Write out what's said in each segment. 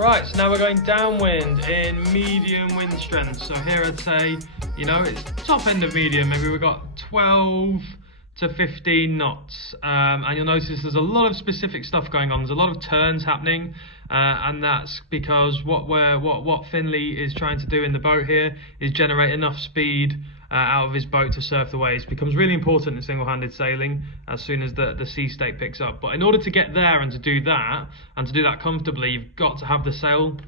Alright, so now we're going downwind in medium wind strength. So here I'd say, you know, it's top end of medium. Maybe we've got 12 to 15 knots. And you'll notice there's a lot of specific stuff going on. There's a lot of turns happening. And that's because what Finley is trying to do in the boat here is generate enough speed out of his boat to surf the waves. It becomes really important in single-handed sailing as soon as the sea state picks up. But in order to get there and to do that comfortably, you've got to have the sail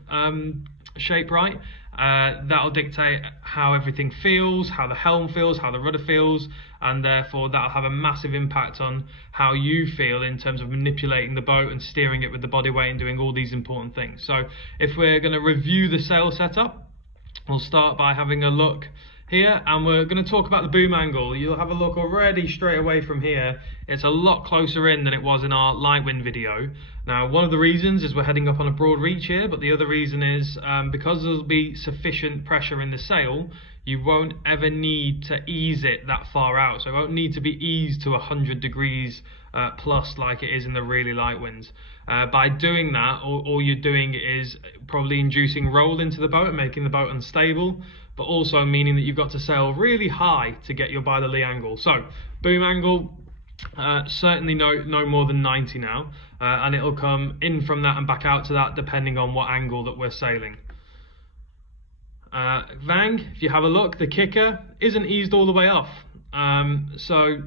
shape right. That'll dictate how everything feels, how the helm feels, how the rudder feels, and therefore that'll have a massive impact on how you feel in terms of manipulating the boat and steering it with the body weight and doing all these important things. So if we're going to review the sail setup, we'll start by having a look here, and we're going to talk about the boom angle. You'll have a look already straight away from here. It's a lot closer in than it was in our light wind video. Now, one of the reasons is we're heading up on a broad reach here, but the other reason is because there'll be sufficient pressure in the sail, you won't ever need to ease it that far out. So it won't need to be eased to 100 degrees plus like it is in the really light winds. By doing that, all you're doing is probably inducing roll into the boat and making the boat unstable, but also meaning that you've got to sail really high to get your by the lee angle. So boom angle, certainly no more than 90 now, and it'll come in from that and back out to that depending on what angle that we're sailing. Vang, if you have a look, the kicker isn't eased all the way off. So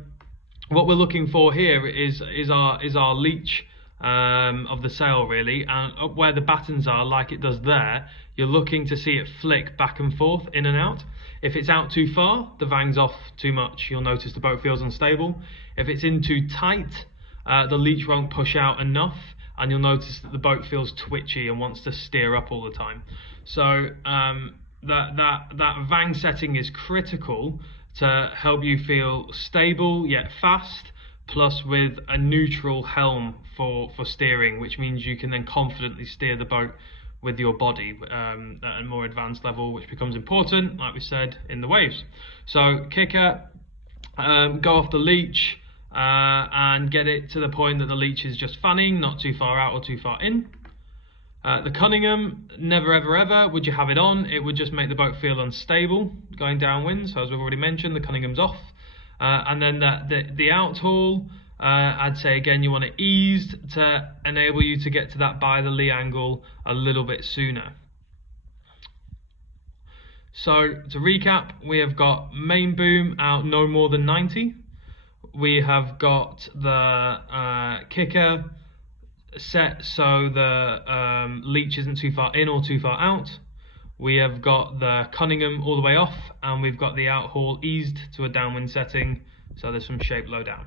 what we're looking for here is our leech of the sail really, and up where the battens are, like it does there, you're looking to see it flick back and forth, in and out. If it's out too far, the vang's off too much. You'll notice the boat feels unstable. If it's in too tight, the leech won't push out enough, and you'll notice that the boat feels twitchy and wants to steer up all the time. So that vang setting is critical to help you feel stable yet fast, plus with a neutral helm for steering, which means you can then confidently steer the boat with your body at a more advanced level, which becomes important, like we said, in the waves. So kicker, go off the leech and get it to the point that the leech is just fanning, not too far out or too far in. The Cunningham, never ever ever would you have it on. It would just make the boat feel unstable going downwind. So as we've already mentioned, the Cunningham's off. And then the out haul, I'd say again you want it eased to enable you to get to that by the lee angle a little bit sooner. So to recap, we have got main boom out no more than 90. We have got the kicker set so the leech isn't too far in or too far out. We have got the Cunningham all the way off, and we've got the out haul eased to a downwind setting, so there's some shape low down.